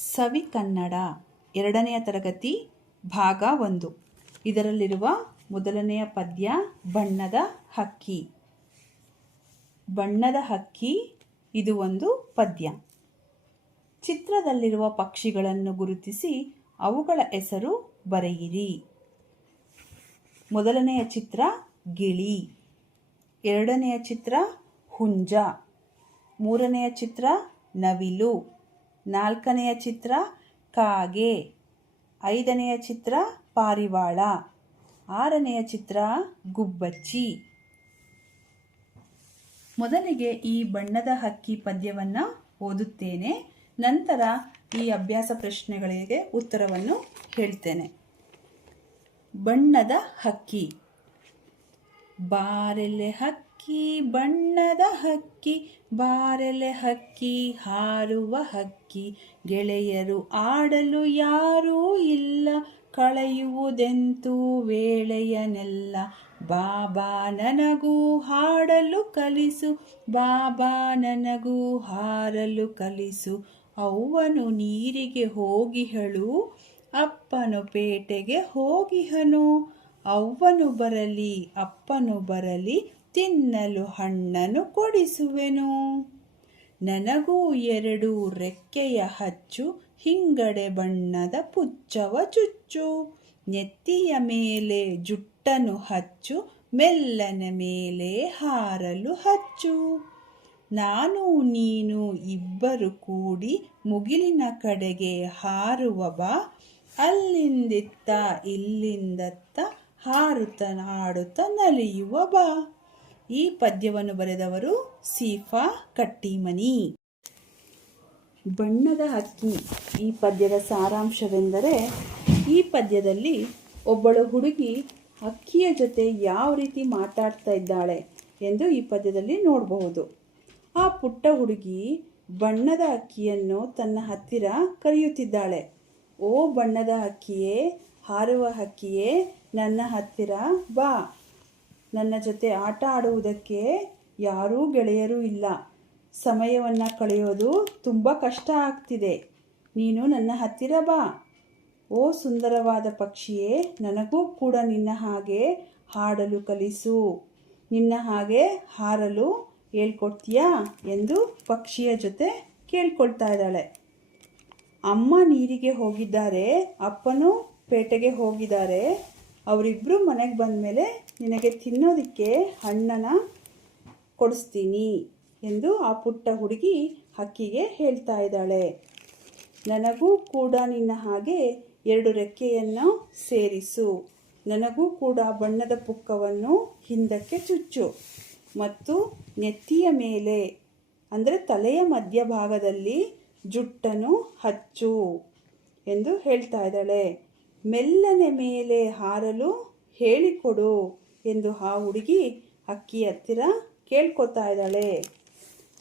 ಸವಿ ಕನ್ನಡ ಎರಡನೆಯ ತರಗತಿ ಭಾಗ 1. ಇದರಲ್ಲಿರುವ ಮೊದಲನೆಯ ಪದ್ಯ ಬಣ್ಣದ ಹಕ್ಕಿ. ಬಣ್ಣದ ಹಕ್ಕಿ ಇದು ಒಂದು ಪದ್ಯ. ಚಿತ್ರದಲ್ಲಿರುವ ಪಕ್ಷಿಗಳನ್ನು ಗುರುತಿಸಿ ಅವುಗಳ ಹೆಸರು ಬರೆಯಿರಿ. ಮೊದಲನೆಯ ಚಿತ್ರ ಗಿಳಿ, ಎರಡನೆಯ ಚಿತ್ರ ಹುಂಜ, ಮೂರನೆಯ ಚಿತ್ರ ನವಿಲು, ನಾಲ್ಕನೆಯ ಚಿತ್ರ ಕಾಗೆ, ಐದನೆಯ ಚಿತ್ರ ಪಾರಿವಾಳ, ಆರನೆಯ ಚಿತ್ರ ಗುಬ್ಬಚ್ಚಿ. ಮೊದಲಿಗೆ ಈ ಬಣ್ಣದ ಹಕ್ಕಿ ಪದ್ಯವನ್ನು ಓದುತ್ತೇನೆ. ನಂತರ ಈ ಅಭ್ಯಾಸ ಪ್ರಶ್ನೆಗಳಿಗೆ ಉತ್ತರವನ್ನು ಹೇಳ್ತೇನೆ. ಬಣ್ಣದ ಹಕ್ಕಿ. ಬಾರೆಲೆ ಹಕ್ಕಿ ಬಣ್ಣದ ಹಕ್ಕಿ, ಬಾರೆಲೆ ಹಕ್ಕಿ ಹಾರುವ ಹಕ್ಕಿ, ಗೆಳೆಯರು ಆಡಲು ಯಾರೂ ಇಲ್ಲ, ಕಳೆಯುವುದೆಂತೂ ವೇಳೆಯನೆಲ್ಲ. ಬಾಬಾ ನನಗೂ ಹಾಡಲು ಕಲಿಸು, ಬಾಬಾ ನನಗೂ ಹಾರಲು ಕಲಿಸು, ಅವ್ವನು ನೀರಿಗೆ ಹೋಗಿಹಳು, ಅಪ್ಪನು ಪೇಟೆಗೆ ಹೋಗಿಹನು, ಅವ್ವನು ಬರಲಿ ಅಪ್ಪನು ಬರಲಿ, ತಿನ್ನಲು ಹಣ್ಣನ್ನು ಕೊಡಿಸುವೆನು. ನನಗೂ 2 ರೆಕ್ಕೆಯ ಹಚ್ಚು, ಹಿಂಗಡೆ ಬಣ್ಣದ ಪುಚ್ಚವ ಚುಚ್ಚು, ನೆತ್ತಿಯ ಮೇಲೆ ಜುಟ್ಟನು ಹಚ್ಚು, ಮೆಲ್ಲನೆ ಮೇಲೆ ಹಾರಲು ಹಚ್ಚು. ನಾನು ನೀನು ಇಬ್ಬರು ಕೂಡಿ ಮುಗಿಲಿನ ಕಡೆಗೆ ಹಾರುವ ಬಾ, ಅಲ್ಲಿಂದಿತ್ತ ಇಲ್ಲಿಂದತ್ತ ಹಾರುತ್ತ ಹಾಡುತ್ತ ನಲಿಯುವ ಬಾ. ಈ ಪದ್ಯವನ್ನು ಬರೆದವರು ಸೀಫಾ ಕಟ್ಟಿಮನಿ. ಬಣ್ಣದ ಹಕ್ಕಿ ಈ ಪದ್ಯದ ಸಾರಾಂಶವೆಂದರೆ, ಈ ಪದ್ಯದಲ್ಲಿ ಒಬ್ಬಳು ಹುಡುಗಿ ಹಕ್ಕಿಯ ಜೊತೆ ಯಾವ ರೀತಿ ಮಾತಾಡ್ತಾ ಇದ್ದಾಳೆ ಎಂದು ಈ ಪದ್ಯದಲ್ಲಿ ನೋಡಬಹುದು. ಆ ಪುಟ್ಟ ಹುಡುಗಿ ಬಣ್ಣದ ಹಕ್ಕಿಯನ್ನು ತನ್ನ ಹತ್ತಿರ ಕರೆಯುತ್ತಿದ್ದಾಳೆ. ಓ ಬಣ್ಣದ ಹಕ್ಕಿಯೇ, ಹಾರುವ ಹಕ್ಕಿಯೇ, ನನ್ನ ಹತ್ತಿರ ಬಾ, ನನ್ನ ಜೊತೆ ಆಟ ಆಡುವುದಕ್ಕೆ ಯಾರೂ ಗೆಳೆಯರೂ ಇಲ್ಲ, ಸಮಯವನ್ನು ಕಳೆಯೋದು ತುಂಬ ಕಷ್ಟ ಆಗ್ತಿದೆ, ನೀನು ನನ್ನ ಹತ್ತಿರ ಬಾ. ಓ ಸುಂದರವಾದ ಪಕ್ಷಿಯೇ, ನನಗೂ ಕೂಡ ನಿನ್ನ ಹಾಗೆ ಹಾಡಲು ಕಲಿಸು, ನಿನ್ನ ಹಾಗೆ ಹಾರಲು ಹೇಳ್ಕೊಡ್ತೀಯಾ ಎಂದು ಪಕ್ಷಿಯ ಜೊತೆ ಕೇಳ್ಕೊಳ್ತಾ ಇದ್ದಾಳೆ. ಅಮ್ಮ ನೀರಿಗೆ ಹೋಗಿದ್ದಾರೆ, ಅಪ್ಪನೂ ಪೇಟೆಗೆ ಹೋಗಿದ್ದಾರೆ, ಅವರಿಬ್ಬರು ಮನೆಗೆ ಬಂದ ಮೇಲೆ ನಿನಗೆ ತಿನ್ನೋದಕ್ಕೆ ಹಣ್ಣನ್ನು ಕೊಡಿಸ್ತೀನಿ ಎಂದು ಆ ಪುಟ್ಟ ಹುಡುಗಿ ಹಕ್ಕಿಗೆ ಹೇಳ್ತಾ ಇದ್ದಾಳೆ. ನನಗೂ ಕೂಡ ನಿನ್ನ ಹಾಗೆ 2 ರೆಕ್ಕೆಯನ್ನು ಸೇರಿಸು, ನನಗೂ ಕೂಡ ಬಣ್ಣದ ಪುಕ್ಕವನ್ನು ಹಿಂದಕ್ಕೆ ಚುಚ್ಚು, ಮತ್ತು ನೆತ್ತಿಯ ಮೇಲೆ ಅಂದರೆ ತಲೆಯ ಮಧ್ಯಭಾಗದಲ್ಲಿ ಜುಟ್ಟನ್ನು ಹಚ್ಚು ಎಂದು ಹೇಳ್ತಾ ಇದ್ದಾಳೆ. ಮೆಲ್ಲನೆ ಮೇಲೆ ಹಾರಲು ಹೇಳಿಕೊಡು ಎಂದು ಆ ಹುಡುಗಿ ಹಕ್ಕಿ ಹತ್ತಿರ ಕೇಳ್ಕೊತಾ ಇದ್ದಾಳೆ.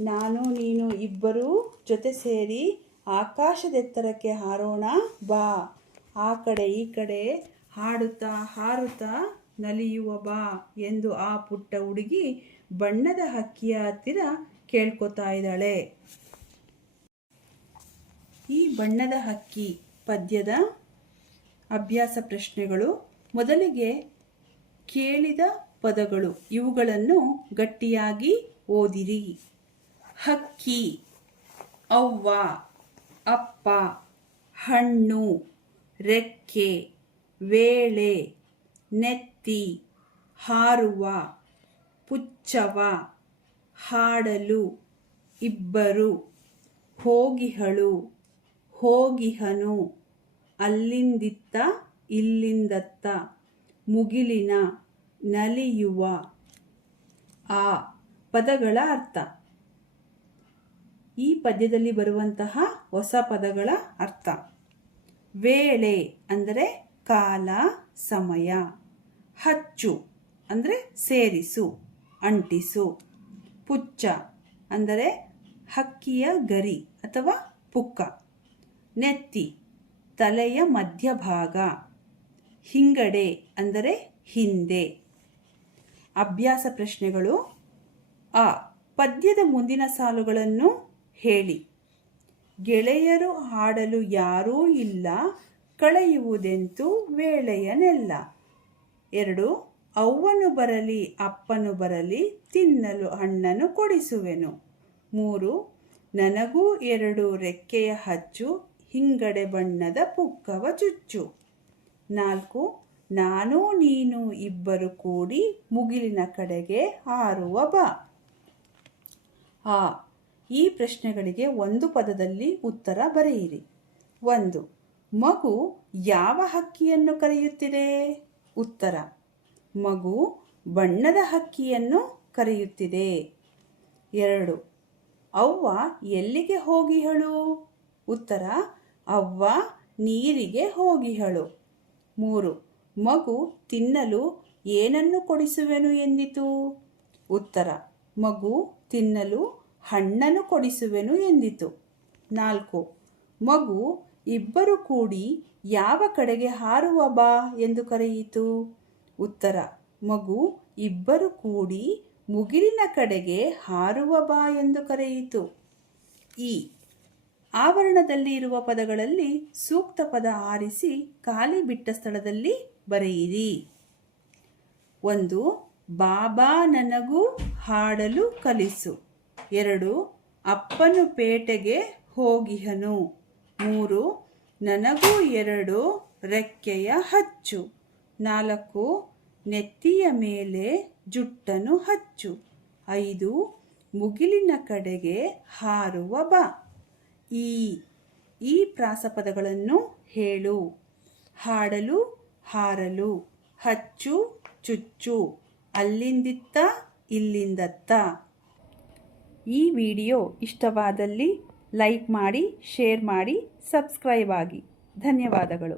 ನಾನು ನೀನು ಇಬ್ಬರೂ ಜೊತೆ ಸೇರಿ ಆಕಾಶದೆತ್ತರಕ್ಕೆ ಹಾರೋಣ ಬಾ, ಆ ಕಡೆ ಈ ಕಡೆ ಹಾಡುತ್ತಾ ಹಾರುತ್ತಾ ನಲಿಯುವ ಬಾ ಎಂದು ಆ ಪುಟ್ಟ ಹುಡುಗಿ ಬಣ್ಣದ ಹಕ್ಕಿಯ ಹತ್ತಿರ ಕೇಳ್ಕೊತಾ ಇದ್ದಾಳೆ. ಈ ಬಣ್ಣದ ಹಕ್ಕಿ ಪದ್ಯದ ಅಭ್ಯಾಸ ಪ್ರಶ್ನೆಗಳು. ಮೊದಲಿಗೆ ಕೇಳಿದ ಪದಗಳು ಇವುಗಳನ್ನು ಗಟ್ಟಿಯಾಗಿ ಓದಿರಿ. ಹಕ್ಕಿ, ಅವ್ವ, ಅಪ್ಪ, ಹಣ್ಣು, ರೆಕ್ಕೆ, ವೇಳೆ, ನೆತ್ತಿ, ಹಾರುವ, ಪುಚ್ಚವ, ಹಾಡಲು, ಇಬ್ಬರು, ಹೋಗಿಹಳು, ಹೋಗಿಹನು, ಅಲ್ಲಿಂದಿತ್ತ ಇಲ್ಲಿಂದತ್ತ, ಮುಗಿಲಿನ, ನಲಿಯುವ. ಆ ಪದಗಳ ಅರ್ಥ. ಈ ಪದ್ಯದಲ್ಲಿ ಬರುವಂತಹ ಹೊಸ ಪದಗಳ ಅರ್ಥ. ವೇಳೆ ಅಂದರೆ ಕಾಲ, ಸಮಯ. ಹಚ್ಚು ಅಂದರೆ ಸೇರಿಸು, ಅಂಟಿಸು. ಪುಚ್ಚ ಅಂದರೆ ಹಕ್ಕಿಯ ಗರಿ ಅಥವಾ ಪುಕ್ಕ. ನೆತ್ತಿ ತಲೆಯ ಮಧ್ಯಭಾಗ. ಹಿಂಗಡೆ ಅಂದರೆ ಹಿಂದೆ. ಅಭ್ಯಾಸ ಪ್ರಶ್ನೆಗಳು. ಆ ಪದ್ಯದ ಮುಂದಿನ ಸಾಲುಗಳನ್ನು ಹೇಳಿ. ಗೆಳೆಯರು ಹಾಡಲು ಯಾರೂ ಇಲ್ಲ, ಕಳೆಯುವುದೆಂತೂ ವೇಳೆಯನೆಲ್ಲ. 2. ಅವ್ವನು ಬರಲಿ ಅಪ್ಪನು ಬರಲಿ, ತಿನ್ನಲು ಹಣ್ಣನ್ನು ಕೊಡಿಸುವೆನು. 3. ನನಗೂ 2 ರೆಕ್ಕೆಯ ಹಚ್ಚು, ಹಿಂಗಡೆ ಬಣ್ಣದ ಪುಕ್ಕವ ಚುಚ್ಚು. 4. ನಾನು ನೀನು ಇಬ್ಬರು ಕೂಡಿ, ಮುಗಿಲಿನ ಕಡೆಗೆ ಹಾರುವ ಬಾ. ಈ ಪ್ರಶ್ನೆಗಳಿಗೆ ಒಂದು ಪದದಲ್ಲಿ ಉತ್ತರ ಬರೆಯಿರಿ. 1. ಮಗು ಯಾವ ಹಕ್ಕಿಯನ್ನು ಕರೆಯುತ್ತಿದೆ? ಉತ್ತರ: ಮಗು ಬಣ್ಣದ ಹಕ್ಕಿಯನ್ನು ಕರೆಯುತ್ತಿದೆ. 2. ಅವ್ವ ಎಲ್ಲಿಗೆ ಹೋಗಿಹಳು? ಉತ್ತರ: ಅವ್ವ ನೀರಿಗೆ ಹೋಗಿಹಳು. 3. ಮಗು ತಿನ್ನಲು ಏನನ್ನು ಕೊಡಿಸುವೆನು ಎಂದಿತು? ಉತ್ತರ: ಮಗು ತಿನ್ನಲು ಹಣ್ಣನ್ನು ಕೊಡಿಸುವೆನು ಎಂದಿತು. 4. ಮಗು ಇಬ್ಬರು ಕೂಡಿ ಯಾವ ಕಡೆಗೆ ಹಾರುವ ಬಾ ಎಂದು ಕರೆಯಿತು? ಉತ್ತರ: ಮಗು ಇಬ್ಬರು ಕೂಡಿ ಮುಗಿಲಿನ ಕಡೆಗೆ ಹಾರುವ ಬಾ ಎಂದು ಕರೆಯಿತು. ಈ ಆವರಣದಲ್ಲಿ ಇರುವ ಪದಗಳಲ್ಲಿ ಸೂಕ್ತ ಪದ ಆರಿಸಿ ಖಾಲಿ ಬಿಟ್ಟ ಸ್ಥಳದಲ್ಲಿ ಬರೆಯಿರಿ. 1. ಬಾಬಾ ನನಗೂ ಹಾಡಲು ಕಲಿಸು. 2. ಅಪ್ಪನು ಪೇಟೆಗೆ ಹೋಗಿಹನು. 3. ನನಗೂ 2 ರೆಕ್ಕೆಯ ಹಚ್ಚು. 4. ನೆತ್ತಿಯ ಮೇಲೆ ಜುಟ್ಟನು ಹಚ್ಚು. 5. ಮುಗಿಲಿನ ಕಡೆಗೆ ಹಾರುವ ಬಾ. ಈ ಪ್ರಾಸಪದಗಳನ್ನು ಹೇಳು. ಹಾಡಲು, ಹಾರಲು, ಹಚ್ಚು, ಚುಚ್ಚು, ಅಲ್ಲಿಂದಿತ್ತ ಇಲ್ಲಿಂದತ್ತ. ಈ ವಿಡಿಯೋ ಇಷ್ಟವಾದಲ್ಲಿ ಲೈಕ್ ಮಾಡಿ, ಶೇರ್ ಮಾಡಿ, ಸಬ್ಸ್ಕ್ರೈಬ್ ಆಗಿ. ಧನ್ಯವಾದಗಳು.